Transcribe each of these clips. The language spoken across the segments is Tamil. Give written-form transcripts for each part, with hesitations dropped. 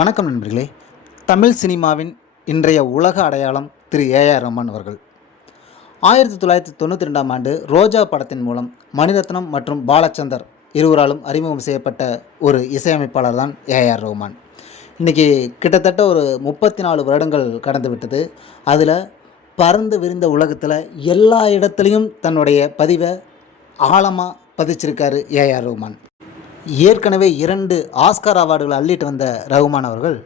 வணக்கம் நண்பர்களே. தமிழ் சினிமாவின் இன்றைய உலக அடையாளம் திரு ஏஆர் ரஹ்மான் அவர்கள் 1992ஆம் ஆண்டு ரோஜா படத்தின் மூலம் மணிரத்னம் மற்றும் பாலச்சந்தர் இருவராலும் அறிமுகம் செய்யப்பட்ட ஒரு இசையமைப்பாளர் தான் ஏஆர் ரஹ்மான். இன்றைக்கி கிட்டத்தட்ட ஒரு 34 வருடங்கள் கடந்து விட்டது. அதில் பறந்து விரிந்த உலகத்தில் எல்லா இடத்துலையும் தன்னுடைய பதிவை ஆழமாக பதிச்சிருக்காரு ஏஆர் ரஹ்மான். ஏற்கனவே 2 ஆஸ்கார் அவார்டுகளை அள்ளிட்டு வந்த ரஹ்மான் அவர்கள்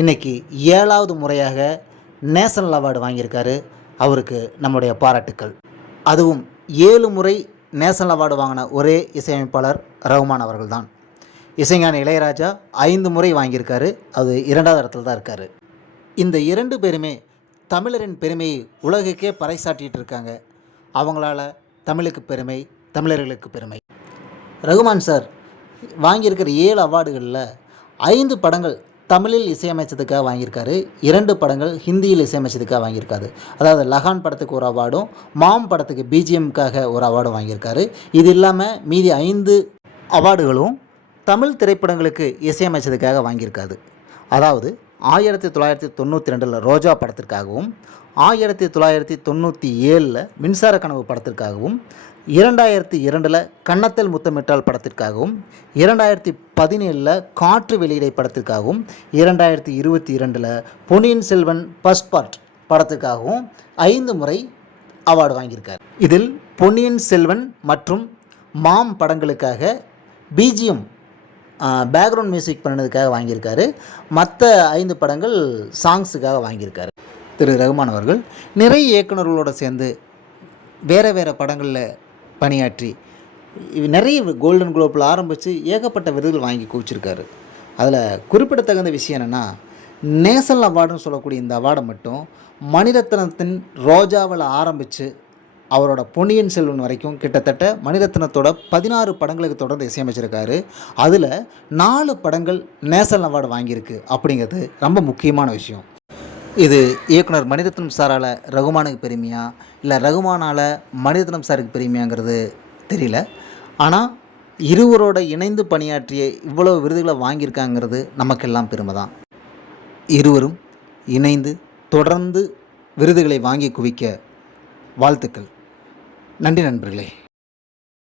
இன்றைக்கி 7வது முறையாக நேஷனல் அவார்டு வாங்கியிருக்காரு. அவருக்கு நம்முடைய பாராட்டுக்கள். அதுவும் 7 முறை நேஷனல் அவார்டு வாங்கின ஒரே இசையமைப்பாளர் ரஹ்மான் அவர்கள் தான். இசைஞானி இளையராஜா 5 முறை வாங்கியிருக்காரு. அது 2வது இடத்துல தான் இருக்கார். இந்த 2 பேருமே தமிழரின் பெருமையை உலகுக்கே பறைசாட்டிகிட்டு இருக்காங்க. அவங்களால தமிழுக்கு பெருமை, தமிழர்களுக்கு பெருமை. ரஹ்மான் சார் வாங்கியிருக்கிற 7 அவார்டுகளில் 5 படங்கள் தமிழில் இசையமைச்சதுக்காக வாங்கியிருக்காரு. 2 படங்கள் ஹிந்தியில் இசையமைச்சதுக்காக வாங்கியிருக்காரு. அதாவது லகான் படத்துக்கு ஒரு அவார்டும், மாம் படத்துக்கு பிஜிஎம்க்காக ஒரு அவார்டும் வாங்கியிருக்காரு. இது இல்லாமல் மீதி 5 அவார்டுகளும் தமிழ் திரைப்படங்களுக்கு இசையமைச்சதுக்காக வாங்கியிருக்காரு. அதாவது 1992 ரோஜா படத்திற்காகவும், 1997 மின்சார கனவு படத்திற்காகவும், 2002 கன்னத்தில் முத்தமிட்டால் படத்திற்காகவும், 2017 காற்று வெளியிடை படத்திற்காகவும், 2022 பொன்னியின் செல்வன் ஃபர்ஸ்ட் பார்ட் படத்திற்காகவும் 5 முறை அவார்டு வாங்கியிருக்கார். இதில் பொன்னியின் செல்வன் மற்றும் மாம் படங்களுக்காக பிஜிஎம் பேக்ரவுண்ட் மியூசிக் பண்ணதுக்காக வாங்கியிருக்காரு. மற்ற 5 படங்கள் சாங்ஸுக்காக வாங்கியிருக்காரு. திரு ரஹ்மான் அவர்கள் நிறைய இயக்குநர்களோடு சேர்ந்து வேறு படங்களில் பணியாற்றி நிறைய கோல்டன் குளோப்பில் ஆரம்பித்து ஏகப்பட்ட விருதுகள் வாங்கி குவிச்சிருக்காரு. அதில் குறிப்பிடத்தகுந்த விஷயம் என்னென்னா, நேஷனல் அவார்டுன்னு சொல்லக்கூடிய இந்த அவார்டை மட்டும் மணிரத்னத்தின் ரோஜாவில் ஆரம்பித்து அவரோட பொன்னியின் செல்வன் வரைக்கும் கிட்டத்தட்ட மணிரத்னத்தோட 16 படங்களுக்கு தொடர்ந்து இசையமைச்சிருக்காரு. அதில் 4 படங்கள் நேஷனல் அவார்டு வாங்கியிருக்கு. அப்படிங்கிறது ரொம்ப முக்கியமான விஷயம். இது இயக்குனர் மணிரத்னம் சாரால் ரஹ்மானுக்கு பெருமையா, இல்லை ரஹ்மானால் மணிரத்னம் சாருக்கு பெருமையாங்கிறது தெரியல. ஆனால் இருவரோட இணைந்து பணியாற்றிய இவ்வளோ விருதுகளை வாங்கியிருக்காங்கிறது நமக்கெல்லாம் பெருமை தான். இருவரும் இணைந்து தொடர்ந்து விருதுகளை வாங்கி குவிக்க வாழ்த்துக்கள். நன்றி நண்பர்களே.